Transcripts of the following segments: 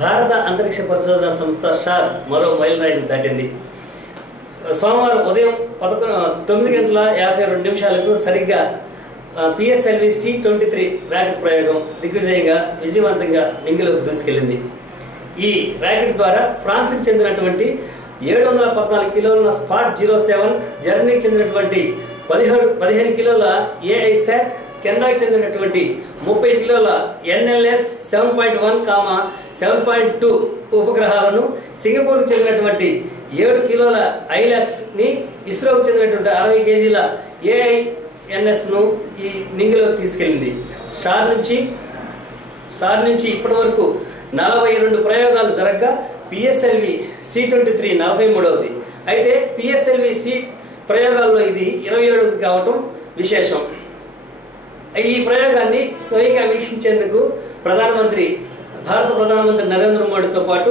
భారత అంతరిక్ష పరిశోధన సంస్థ షార్ మరో మైలురాయిని దాటింది. సోమవారం ఉదయం 9:52 సరిగ్గా PSLV C-23 రాకెట్ ప్రయోగం దిగ్విజయంగా విజయవంతంగా నింగిలోకి దూసుకెళ్లింది. ఈ రాకెట్ ద్వారా ఫ్రాన్స్కి చెందినటువంటి 714 కిలోల స్పాట్ 07, జర్మనీకి చెందినటువంటి 15 కిలోల AISAT, కెనడాకి చెందినటువంటి 30 కిలోల NLS 7.1, 7.2 ఉపగ్రహాలను, సింగపూర్కు చెందినటువంటి 7 కిలోల ILAX-ని, ఇస్రోకు చెందినటువంటి 60 కేజీల AINS-ను ఈ నింగిలోకి తీసుకెళ్లింది. షార్ నుంచి ఇప్పటి వరకు 42 ప్రయోగాలు జరగగా PSLV C-23 43వది. అయితే PSLV C ప్రయోగాల్లో ఇది 27వది కావటం విశేషం. ఈ ప్రయోగాన్ని స్వయంగా వీక్షించేందుకు భారత ప్రధానమంత్రి నరేంద్ర మోడీతో పాటు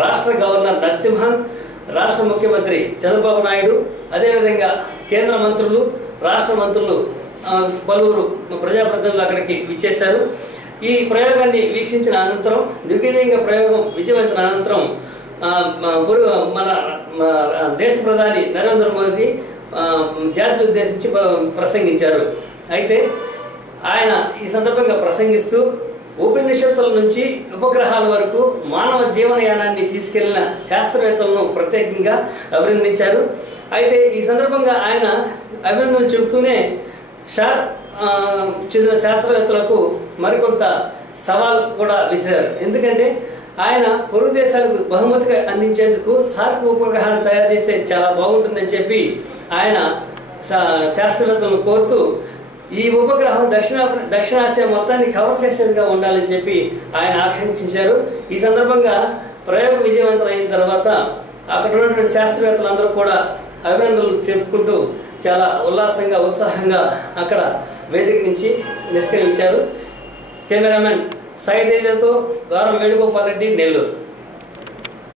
రాష్ట్ర గవర్నర్ నరసింహన్, రాష్ట్ర ముఖ్యమంత్రి చంద్రబాబు నాయుడు, అదేవిధంగా కేంద్ర మంత్రులు, రాష్ట్ర మంత్రులు, పలువురు ప్రజాప్రతినిధులు అక్కడికి విచ్చేశారు. ఈ ప్రయోగాన్ని వీక్షించిన అనంతరం, దిగ్విజయంగా ప్రయోగం విజయవంతం అనంతరం మన దేశ ప్రధాని నరేంద్ర మోదీ జాతిని ఉద్దేశించి ప్రసంగించారు. అయితే ఆయన ఈ సందర్భంగా ప్రసంగిస్తూ ఉపనిషత్తుల నుంచి ఉపగ్రహాల వరకు మానవ జీవనయానాన్ని తీసుకెళ్లిన శాస్త్రవేత్తలను ప్రత్యేకంగా అభినందించారు. అయితే ఈ సందర్భంగా ఆయన అభినందనలు చెబుతూనే షార్ చెందిన శాస్త్రవేత్తలకు మరికొంత సవాల్ కూడా విసిరారు. ఎందుకంటే ఆయన పొరుగు దేశాలకు బహుమతిగా అందించేందుకు సార్క్ ఉపగ్రహాన్ని తయారు చేస్తే చాలా బాగుంటుందని చెప్పి ఆయన శాస్త్రవేత్తలను కోరుతూ ఈ ఉపగ్రహం దక్షిణాసియా మొత్తాన్ని కవర్ చేసేదిగా ఉండాలని చెప్పి ఆయన ఆకాంక్షించారు. ఈ సందర్భంగా ప్రయోగం విజయవంతం అయిన తర్వాత అక్కడ ఉన్నటువంటి శాస్త్రవేత్తలందరూ కూడా అభినందనలు చెప్పుకుంటూ చాలా ఉల్లాసంగా, ఉత్సాహంగా అక్కడ వేదిక నుంచి నిష్క్రమించారు. కెమెరామెన్ సాయి తేజతో గారం వేణుగోపాల్ రెడ్డి, నెల్లూరు.